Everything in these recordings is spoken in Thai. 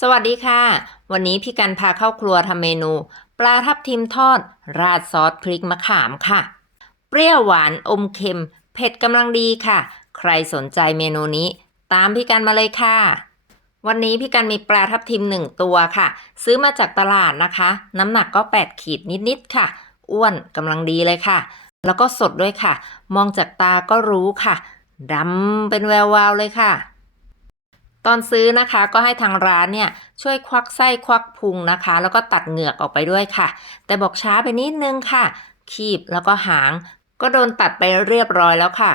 สวัสดีค่ะ วันนี้พี่กันพาเข้าครัวทำเมนู ปลาทับทิมทอด ราดซอสพริกมะขามค่ะ เปรี้ยวหวานอมเค็ม เผ็ดกำลังดีค่ะ ใครสนใจเมนูนี้ ตามพี่กันมาเลยค่ะ วันนี้พี่กันมีปลาทับทิมหนึ่งตัวค่ะ ซื้อมาจากตลาดนะคะ น้ำหนักก็ 8 ขีดนิดๆค่ะ อ้วนกำลังดีเลยค่ะ แล้วก็สดด้วยค่ะ มองจากตาก็รู้ค่ะดำเป็นแวววาวเลยค่ะ ตอนซื้อนะคะก็ให้ทางร้านเนี่ยช่วยควักไส้ควักพุงนะคะ แล้วก็ตัดเหงือกออกไปด้วยค่ะ แต่บอกช้าไปนิดนึงค่ะ คีบแล้วก็หาง ก็โดนตัดไปเรียบร้อยแล้วค่ะ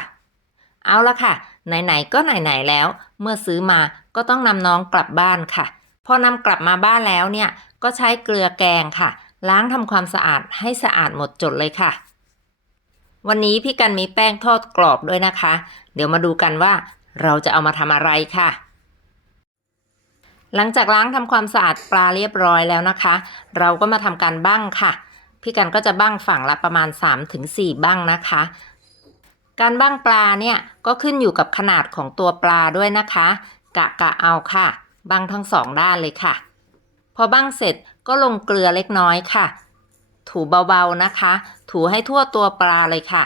เอาละค่ะ ไหนๆก็ไหนๆแล้ว เมื่อซื้อมาก็ต้องนำน้องกลับบ้านค่ะ พอนำกลับมาบ้านแล้วเนี่ยก็ใช้เกลือแกงค่ะ ล้างทำความสะอาดให้สะอาดหมดจดเลยค่ะ วันนี้พี่กันมีแป้งทอดกรอบด้วยนะคะ เดี๋ยวมาดูกันว่าเราจะเอามาทำอะไรค่ะ หลังจากล้างทำความสะอาดปลาเรียบร้อยแล้วนะคะ เราก็มาทำการบั้งค่ะ พี่กันก็จะบั้งฝั่งละประมาณ 3-4 บั้งนะคะ การบั้งปลาเนี่ยก็ขึ้นอยู่กับขนาดของตัวปลาด้วยนะคะ กะกะเอาค่ะ บั้งทั้งสองด้านเลยค่ะ พอบั้งเสร็จก็ลงเกลือเล็กน้อยค่ะ ถูเบาๆนะคะ ถูให้ทั่วตัวปลาเลยค่ะ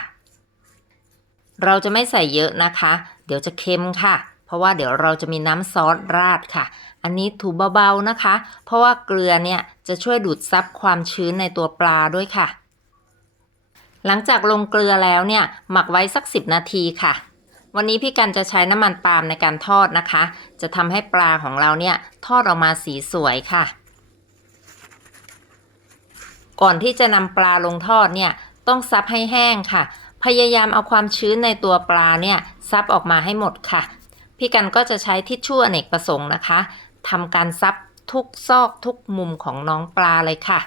เราจะไม่ใส่เยอะนะคะ เดี๋ยวจะเค็มค่ะ เพราะว่าเดี๋ยวเราจะมีน้ำซอสราดค่ะ อันนี้ถูเบาๆนะคะ เพราะว่าเกลือเนี่ยจะช่วยดูดซับความชื้นในตัวปลาด้วยค่ะ หลังจากลงเกลือแล้วเนี่ยหมักไว้สัก 10 นาทีค่ะ วันนี้พี่กันจะใช้น้ำมันปาล์มในการทอดนะคะ จะทำให้ปลาของเราเนี่ยทอดออกมาสีสวยค่ะ ก่อนที่จะนำปลาลงทอดเนี่ยต้องซับให้แห้งค่ะ พยายามเอาความชื้นในตัวปลาเนี่ยซับออกมาให้หมดค่ะ พี่กันก็จะใช้ทิชชู่อเนกประสงค์นะคะทำการซับทุกซอกทุกมุมของน้องปลาเลยค่ะ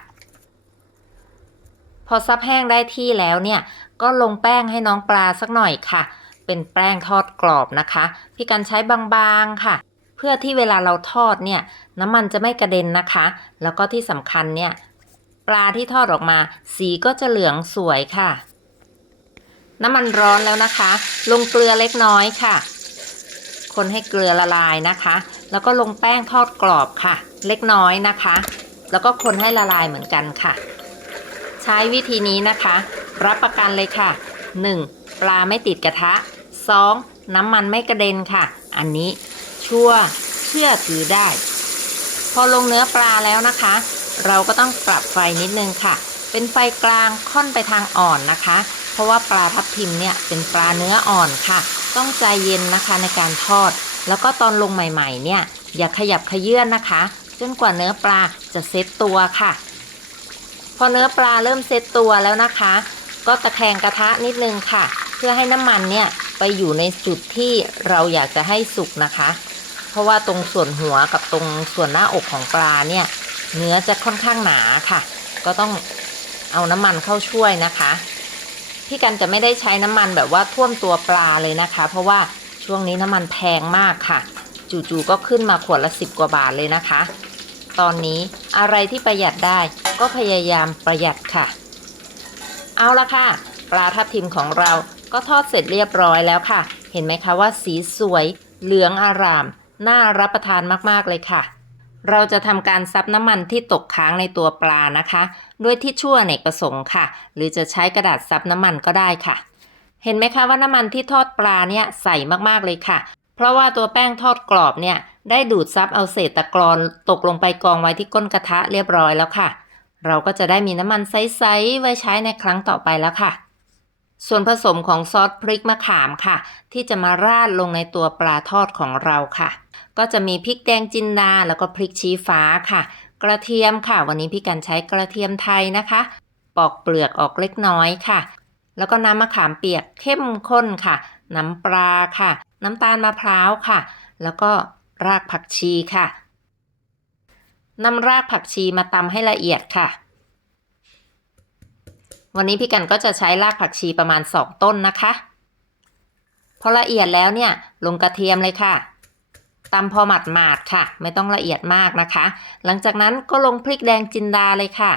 พอซับแห้งได้ที่แล้วเนี่ยก็ลงแป้งให้น้องปลาสักหน่อยค่ะ เป็นแป้งทอดกรอบนะคะ พี่กันใช้บางๆค่ะ เพื่อที่เวลาเราทอดเนี่ยน้ำมันจะไม่กระเด็นนะคะ แล้วก็ที่สำคัญเนี่ยปลาที่ทอดออกมา สีก็จะเหลืองสวยค่ะ น้ำมันร้อนแล้วนะคะ ลงเกลือเล็กน้อยค่ะ คนให้เกลือละลายนะคะ แล้วก็ลงแป้งทอดกรอบค่ะ เล็กน้อยนะคะ แล้วก็คนให้ละลายเหมือนกันค่ะ ใช้วิธีนี้นะคะ รับประกันเลยค่ะ 1. ปลาไม่ติดกระทะ 2. น้ำมันไม่กระเด็นค่ะ อันนี้ชัวเชื่อถือได้ พอลงเนื้อปลาแล้วนะคะ เราก็ต้องปรับไฟนิดนึงค่ะ เป็นไฟกลางค่อนไปทางอ่อนนะคะ ราะว่าปลาทับทิมเนี่ยเป็นปลาเนื้ออ่อนค่ะ ต้องใจเย็นนะคะในการทอด แล้วก็ตอนลงใหม่ๆเนี่ยอย่าขยับขยื่นนะคะ จนกว่าเนื้อปลาจะเซตตัวค่ะ พอเนื้อปลาเริ่มเซตตัวแล้วนะคะ ก็ตะแคงกระทะนิดนึงค่ะ เพื่อให้น้ำมันเนี่ยไปอยู่ในจุดที่เราอยากจะให้สุกนะคะ เพราะว่าตรงส่วนหัวกับตรงส่วนหน้าอกของปลาเนี่ย เนื้อจะค่อนข้างหนาค่ะ ก็ต้องเอาน้ำมันเข้าช่วยนะคะ พี่กันจะไม่ได้ใช้น้ำมันแบบว่าท่วมตัวปลาเลยนะคะ เพราะว่าช่วงนี้น้ำมันแพงมากค่ะ จู่ๆก็ขึ้นมาขวดละสิบกว่าบาทเลยนะคะ ตอนนี้อะไรที่ประหยัดได้ก็พยายามประหยัดค่ะ เอาละค่ะ ปลาทับทิมของเราก็ทอดเสร็จเรียบร้อยแล้วค่ะ เห็นไหมคะว่าสีสวย เหลืองอาราม น่ารับประทานมากๆเลยค่ะ เราจะทำการซับน้ำมันที่ตกค้างในตัวปลานะคะ ด้วยทิชชู่อเนกประสงค์ค่ะ หรือจะใช้กระดาษซับน้ำมันก็ได้ค่ะ เห็นไหมคะว่าน้ำมันที่ทอดปลาเนี่ยใสมากๆเลยค่ะ เพราะว่าตัวแป้งทอดกรอบเนี่ยได้ดูดซับเอาเศษตะกรอนตกลงไปกองไว้ที่ก้นกระทะเรียบร้อยแล้วค่ะ เราก็จะได้มีน้ำมันใสๆไว้ใช้ในครั้งต่อไปแล้วค่ะ ส่วนผสมของซอสพริกมะขามค่ะ ที่จะมาราดลงในตัวปลาทอดของเราค่ะ ก็จะมีพริกแดงจินดาแล้วก็พริกชี้ฟ้าค่ะ กระเทียมค่ะ วันนี้พี่กันใช้กระเทียมไทยนะคะ ปอกเปลือกออกเล็กน้อยค่ะ แล้วก็น้ำมะขามเปียกเข้มข้นค่ะ น้ำปลาค่ะ น้ำตาลมะพร้าวค่ะ แล้วก็รากผักชีค่ะนำรากผักชีมาตำให้ละเอียดค่ะ วันนี้พี่กันก็จะใช้รากผักชีประมาณ 2 ต้นนะคะ พอละเอียดแล้วเนี่ยลงกระเทียมเลยค่ะตำพอหมัดหมาดค่ะ ไม่ต้องละเอียดมากนะคะ หลังจากนั้นก็ลงพริกแดงจินดาเลยค่ะ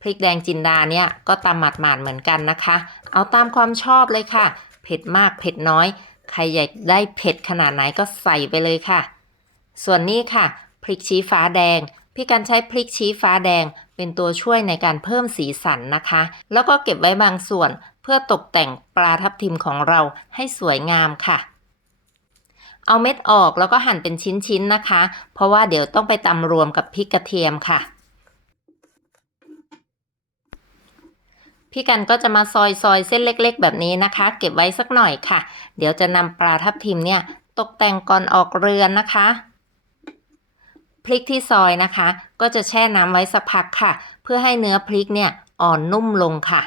พริกแดงจินดาเนี่ยก็ตำหมัดหมาดเหมือนกันนะคะ เอาตามความชอบเลยค่ะ เผ็ดมากเผ็ดน้อย ใครอยากได้เผ็ดขนาดไหนก็ใส่ไปเลยค่ะ ส่วนนี้ค่ะ พริกชี้ฟ้าแดง พี่กันใช้พริกชี้ฟ้าแดง เป็นตัวช่วยในการเพิ่มสีสันนะคะ แล้วก็เก็บไว้บางส่วนเพื่อตกแต่งปลาทับทิมของเราให้สวยงามค่ะ เอาเม็ดออกแล้วก็หั่นเป็นชิ้นๆนะคะ เพราะว่าเดี๋ยวต้องไปตำรวมกับพริกกระเทียมค่ะพี่กันก็จะมาซอยซอยเส้นเล็ก ๆ แบบนี้นะคะ เก็บไว้สักหน่อยค่ะ เดี๋ยวจะนำปลาทับทิมเนี่ย ตกแต่งก่อนออกเรือนนะคะ พริกที่ซอยนะคะ ก็จะแช่น้ำไว้สักพักค่ะ เพื่อให้เนื้อพริกเนี่ยอ่อนนุ่มลงค่ะ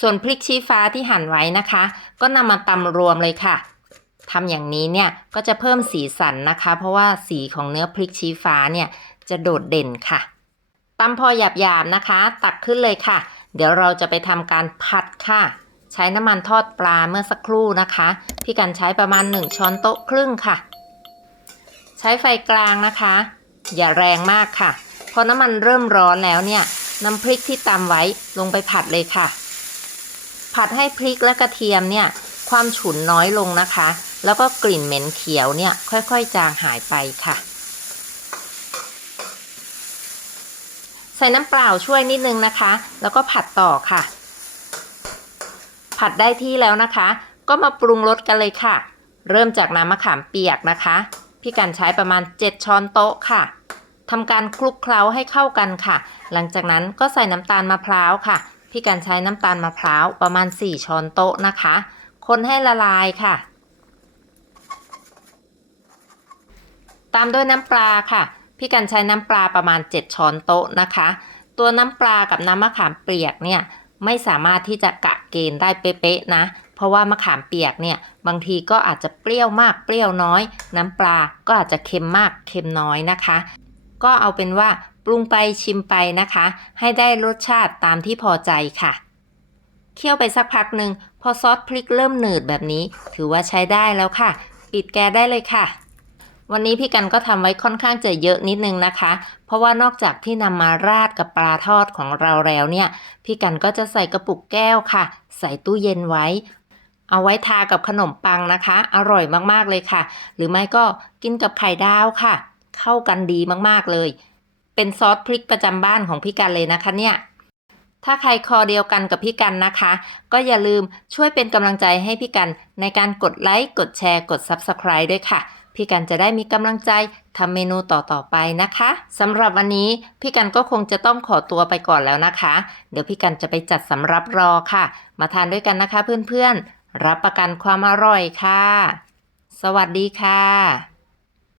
ส่วนพริกชี้ฟ้าที่หั่นไว้นะคะ ก็นำมาตำรวมเลยค่ะทำอย่างนี้เนี่ยก็จะเพิ่มสีสันนะคะ เพราะว่าสีของเนื้อพริกชี้ฟ้าเนี่ยจะโดดเด่นค่ะตำพอหยาบๆนะคะ ตักขึ้นเลยค่ะ เดี๋ยวเราจะไปทำการผัดค่ะ ใช้น้ำมันทอดปลาเมื่อสักครู่นะคะ พี่กันใช้ประมาณ 1 ช้อนโต๊ะครึ่งค่ะ ใช้ไฟกลางนะคะ อย่าแรงมากค่ะ พอน้ำมันเริ่มร้อนแล้วเนี่ยน้ำพริกที่ตำไว้ลงไปผัดเลยค่ะ ผัดให้พริกและกระเทียมเนี่ยความฉุนน้อยลงนะคะ แล้วก็กลิ่นเหม็นเขียวเนี่ยค่อยๆ จางหายไปค่ะ ใส่น้ำเปล่าช่วยนิดนึงนะคะ แล้วก็ผัดต่อค่ะ ผัดได้ที่แล้วนะคะ ก็มาปรุงรสกันเลยค่ะ เริ่มจากน้ำมะขามเปียกนะคะ พี่กันใช้ประมาณ 7 ช้อนโต๊ะค่ะทำการคลุกเคล้าให้เข้ากันค่ะ หลังจากนั้นก็ใส่น้ำตาลมะพร้าวค่ะ พี่กันใช้น้ำตาลมะพร้าวประมาณ 4 ช้อนโต๊ะนะคะ คนให้ละลายค่ะ ตามด้วยน้ำปลาค่ะ พี่กันใช้น้ำปลาประมาณ 7 ช้อนโต๊ะนะคะ ตัวน้ำปลากับน้ำมะขามเปียกเนี่ยไม่สามารถที่จะกะเกณฑ์ได้เป๊ะๆนะ เพราะว่ามะขามเปียกเนี่ยบางทีก็อาจจะเปรี้ยวมากเปรี้ยวน้อย น้ำปลาก็อาจจะเค็มมากเค็มน้อยนะคะ ก็เอาเป็นว่าปรุงไปชิมไปนะคะ ให้ได้รสชาติตามที่พอใจค่ะ เคี่ยวไปสักพักหนึ่งพอซอสพริกเริ่มหนืดแบบนี้ ถือว่าใช้ได้แล้วค่ะ ปิดแก๊สได้เลยค่ะวันนี้พี่กันก็ทำไว้ค่อนข้างจะเยอะนิดนึงนะคะ เพราะว่านอกจากที่นำมาราดกับปลาทอดของเราแล้วเนี่ย พี่กันก็จะใส่กระปุกแก้วค่ะ ใส่ตู้เย็นไว้ เอาไว้ทากับขนมปังนะคะ อร่อยมากๆเลยค่ะ หรือไม่ก็กินกับไข่ดาวค่ะ เข้ากันดีมากๆเลย เป็นซอสพริกประจำบ้านของพี่กันเลยนะคะเนี่ยถ้าใครคอเดียวกันกับพี่กันนะคะ ก็อย่าลืมช่วยเป็นกำลังใจให้พี่กันในการกดไลค์ กดแชร์ กด Subscribe ด้วยค่ะ พี่กันจะได้มีกำลังใจทำเมนูต่อๆไปนะคะสำหรับวันนี้พี่กันก็คงจะต้องขอตัวไปก่อนแล้วนะคะ เดี๋ยวพี่กันจะไปจัดสำรับรอค่ะ มาทานด้วยกันนะคะเพื่อนๆ รับประกันความอร่อยค่ะ สวัสดีค่ะ